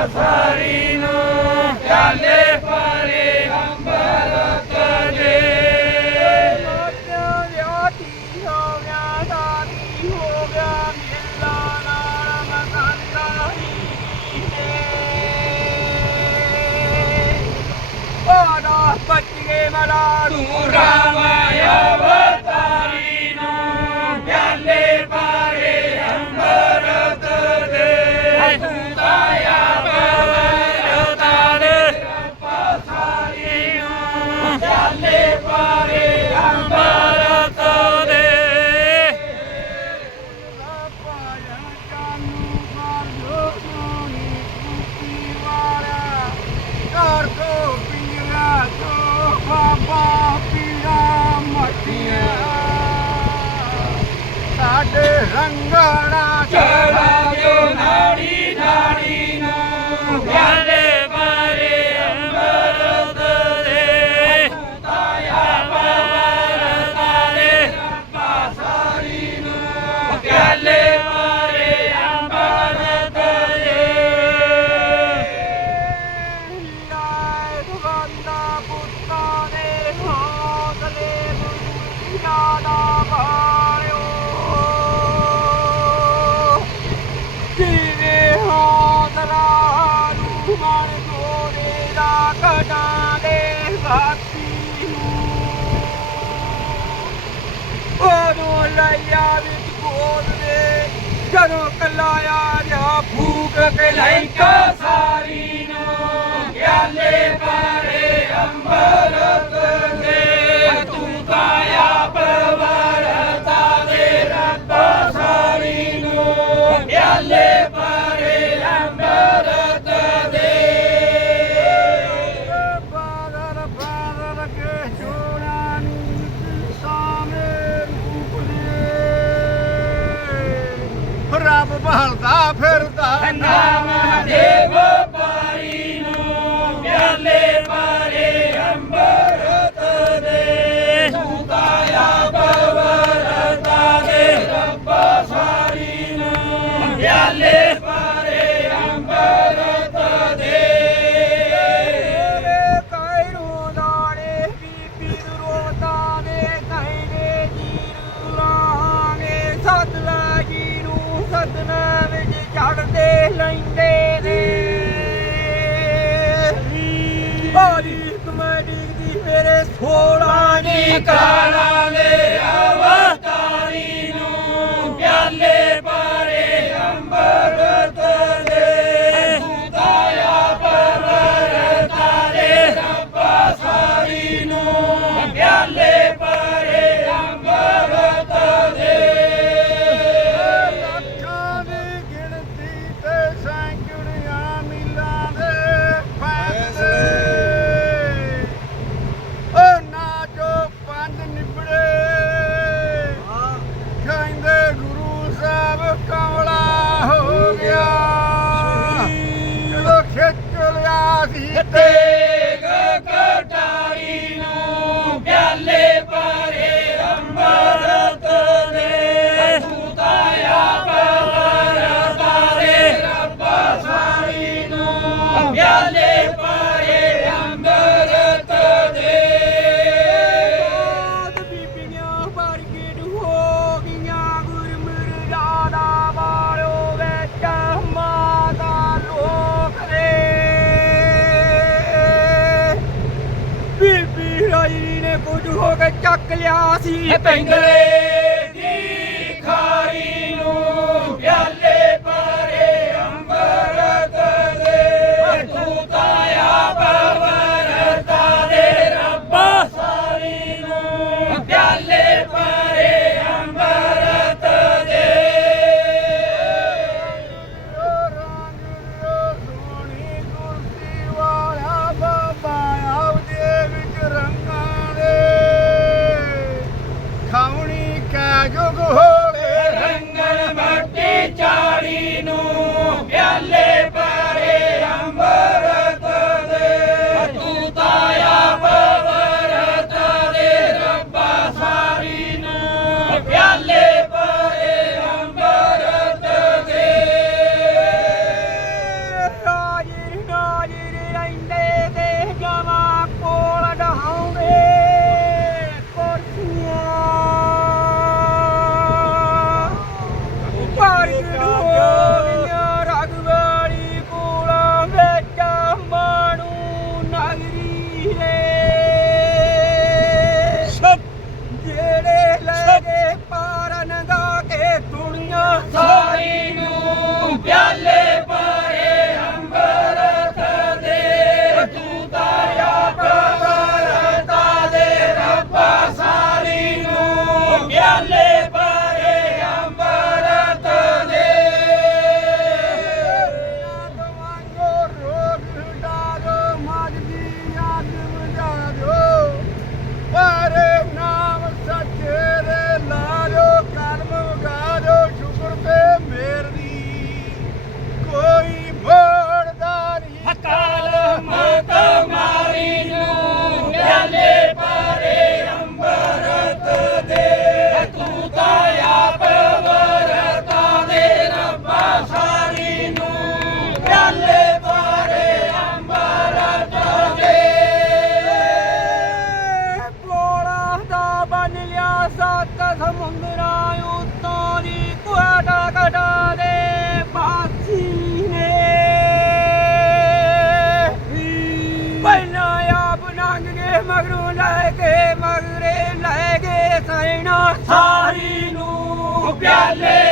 Nazarino, Calefari, Ambalatade. Rama Rangaraja. Yeah. ਕਟਾਂ ਦੇ ਸਾਥੀ ਨੂੰ। ਉਹਨੂੰ ਲਿਆ ਵਿੱਚ ਗੋਦ ਦੇ, ਜਦੋਂ ਕੱਲਾ ਆ ਰਿਹਾ, ਫੂਕ ਕੇ ਲੈਂਟਾ ਸਾਰੀ ਯਾਲੇ ਪਾਰੇ ਅੰਬਰਤ ਦੇ। ਮੇਰੇ ਕਾਇਰੂ ਲਾਣੇ ਬੀਬੀ ਰੋਤਾ ਨੇ ਕਹਿੰਦੇ ਜੀਰੂ ਲਾਣੇ ਸਤਨਾ ਜੀਰੂ ਸਤਨਾ ਵਿੱਚ ਚੜਦੇ ਲੈਂਦੇ ਨੇ। ਹਰੀ ਹਰੀ ਤੁਮੇ ਦੀ ਮੇਰੇ ਥੋੜਾ ਨਿਕਾਲਾ ਚੱਕ ਲਿਆ ਸੀ। ਪੈਂਗਲੇ ਦੀ ਖਾਰੀ। प्याले